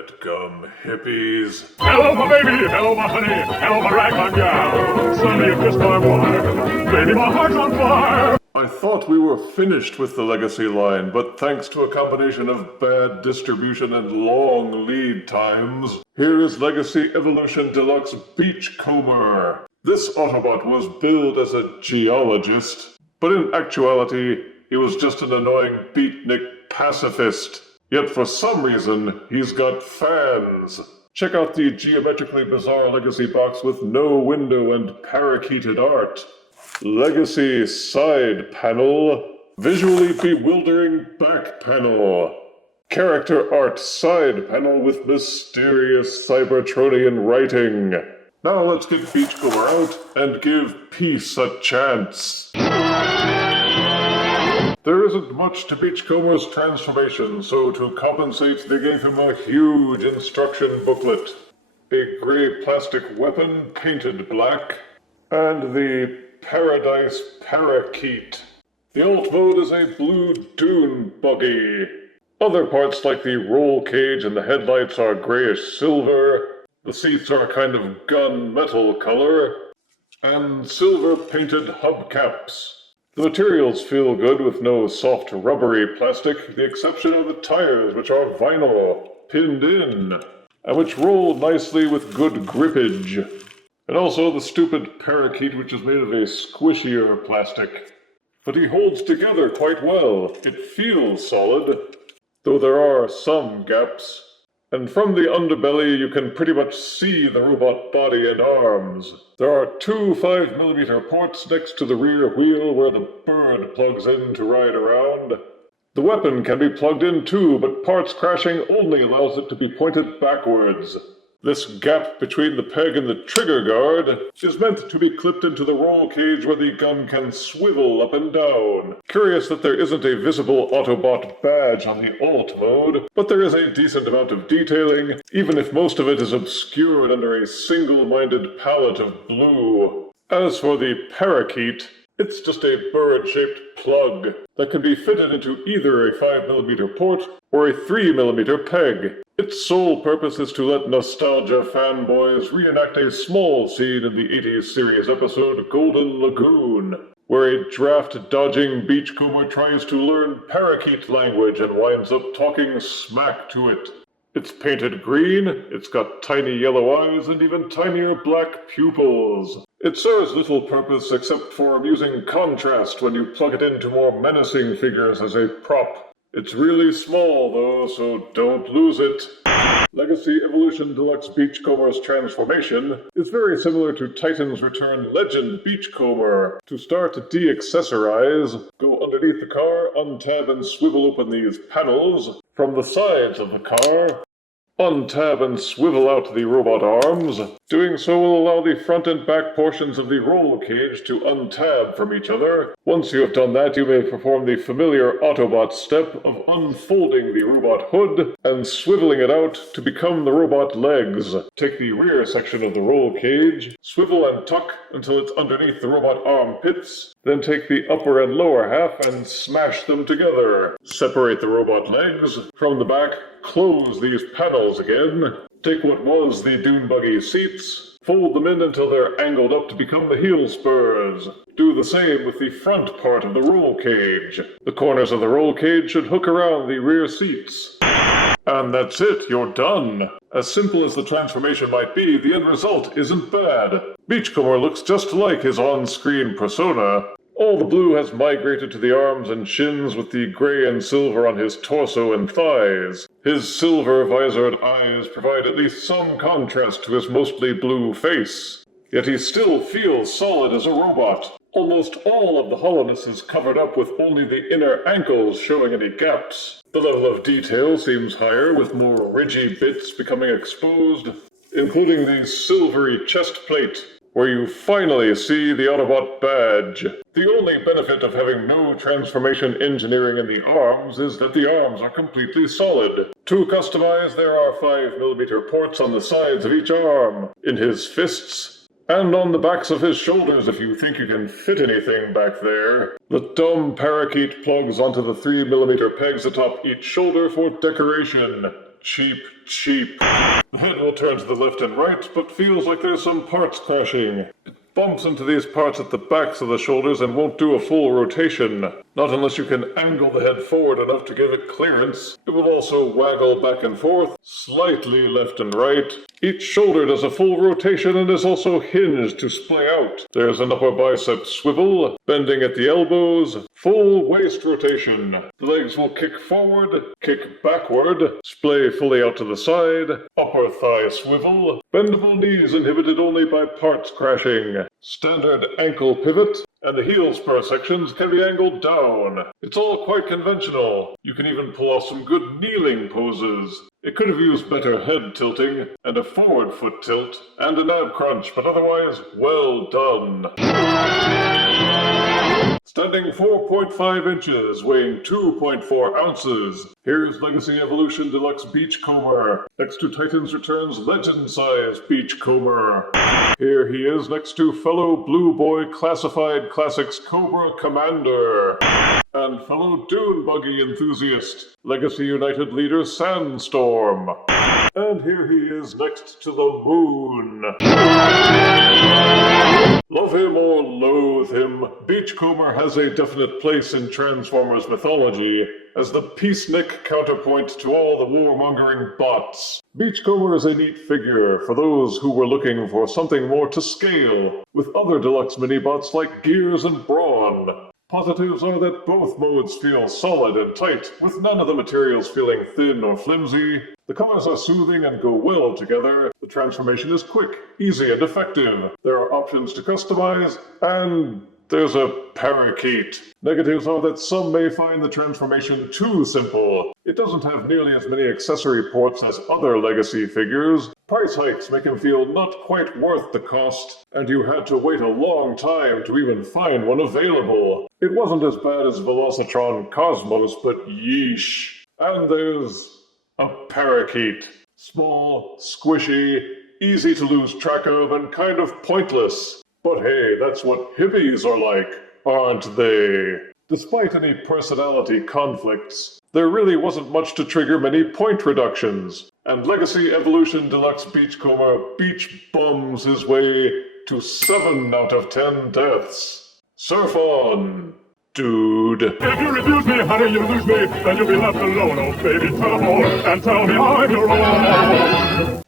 Dadgum hippies. Hello, my baby! Hello, my honey! Hello, my ragtime gal! Sonny, you've kissed my wife! Baby, my heart's on fire! I thought we were finished with the Legacy line, but thanks to a combination of bad distribution and long lead times, here is Legacy Evolution Deluxe Beachcomber. This Autobot was billed as a geologist, but in actuality, he was just an annoying beatnik pacifist. Yet for some reason, he's got fans. Check out the geometrically bizarre Legacy box with no window and parakeeted art. Legacy side panel. Visually bewildering back panel. Character art side panel with mysterious Cybertronian writing. Now let's get Beachcomber out and give peace a chance. There isn't much to Beachcomber's transformation, so to compensate they gave him a huge instruction booklet. A grey plastic weapon painted black, and the Paradise Parakeet. The alt mode is a blue dune buggy. Other parts like the roll cage and the headlights are greyish silver, the seats are a kind of gunmetal color, and silver painted hubcaps. The materials feel good with no soft rubbery plastic, the exception of the tires, which are vinyl, pinned in, and which roll nicely with good grippage. And also the stupid parakeet, which is made of a squishier plastic. But he holds together quite well. It feels solid, though there are some gaps. And from the underbelly you can pretty much see the robot body and arms. There are two 5mm ports next to the rear wheel where the bird plugs in to ride around. The weapon can be plugged in too, but parts crashing only allows it to be pointed backwards. This gap between the peg and the trigger guard is meant to be clipped into the roll cage where the gun can swivel up and down. Curious that there isn't a visible Autobot badge on the alt mode, but there is a decent amount of detailing, even if most of it is obscured under a single-minded palette of blue. As for the Parakeet, it's just a bird-shaped plug that can be fitted into either a 5mm port or a 3mm peg. Its sole purpose is to let nostalgia fanboys reenact a small scene in the 80s series episode Golden Lagoon, where a draft-dodging beachcomber tries to learn parakeet language and winds up talking smack to it. It's painted green, it's got tiny yellow eyes, and even tinier black pupils. It serves little purpose except for amusing contrast when you plug it into more menacing figures as a prop. It's really small, though, so don't lose it. Legacy Evolution Deluxe Beachcomber's transformation is very similar to Titan's Return Legend Beachcomber. To start to de-accessorize, go underneath the car, untab and swivel open these panels. From the sides of the car, untab and swivel out the robot arms. Doing so will allow the front and back portions of the roll cage to untab from each other. Once you have done that, you may perform the familiar Autobot step of unfolding the robot hood and swiveling it out to become the robot legs. Take the rear section of the roll cage, swivel and tuck until it's underneath the robot armpits, then take the upper and lower half and smash them together. Separate the robot legs. From the back, close these panels again. Take what was the dune buggy seats, fold them in until they're angled up to become the heel spurs. Do the same with the front part of the roll cage. The corners of the roll cage should hook around the rear seats. And that's it, you're done. As simple as the transformation might be, the end result isn't bad. Beachcomber looks just like his on-screen persona. All the blue has migrated to the arms and shins with the gray and silver on his torso and thighs. His silver visored eyes provide at least some contrast to his mostly blue face. Yet he still feels solid as a robot. Almost all of the hollowness is covered up with only the inner ankles showing any gaps. The level of detail seems higher, with more ridgy bits becoming exposed, including the silvery chest plate, where you finally see the Autobot badge. The only benefit of having no transformation engineering in the arms is that the arms are completely solid. To customize, there are 5mm ports on the sides of each arm, in his fists, and on the backs of his shoulders if you think you can fit anything back there. The dumb parakeet plugs onto the 3mm pegs atop each shoulder for decoration. Cheap, cheap. The head will turn to the left and right, but feels like there's some parts crashing. It bumps into these parts at the backs of the shoulders and won't do a full rotation. Not unless you can angle the head forward enough to give it clearance. It will also waggle back and forth, slightly left and right. Each shoulder does a full rotation and is also hinged to splay out. There's an upper bicep swivel, bending at the elbows, full waist rotation. The legs will kick forward, kick backward, splay fully out to the side, upper thigh swivel, bendable knees inhibited only by parts crashing, standard ankle pivot, and the heel spur sections can be angled down. It's all quite conventional. You can even pull off some good kneeling poses. It could have used better head tilting, and a forward foot tilt, and an ab crunch, but otherwise, well done. Standing 4.5 inches, weighing 2.4 ounces, here's Legacy Evolution Deluxe Beachcomber, next to Titan's Returns Legend-size Beachcomber. Here he is next to fellow Blue Boy Classified Classics Cobra Commander, and fellow Dune Buggy enthusiast, Legacy United leader Sandstorm. And here he is next to the moon. Love him or loathe him, Beachcomber has a definite place in Transformers mythology as the peacenik counterpoint to all the warmongering bots. Beachcomber is a neat figure for those who were looking for something more to scale, with other deluxe mini-bots like Gears and Brawn. Positives are that both modes feel solid and tight, with none of the materials feeling thin or flimsy. The colors are soothing and go well together. The transformation is quick, easy, and effective. There are options to customize, and there's a Parakeet. Negatives are that some may find the transformation too simple. It doesn't have nearly as many accessory ports as other Legacy figures. Price hikes make him feel not quite worth the cost, and you had to wait a long time to even find one available. It wasn't as bad as Velocitron Cosmos, but yeesh. And there's a Parakeet. Small, squishy, easy to lose track of, and kind of pointless. But hey, that's what hippies are like, aren't they? Despite any personality conflicts, there really wasn't much to trigger many point reductions, and Legacy Evolution Deluxe Beachcomber beach bums his way to 7 out of 10 deaths. Surf on, dude. If you refuse me, honey, you lose me. Then you'll be left alone, oh baby. Tell them all and tell me I'm your own.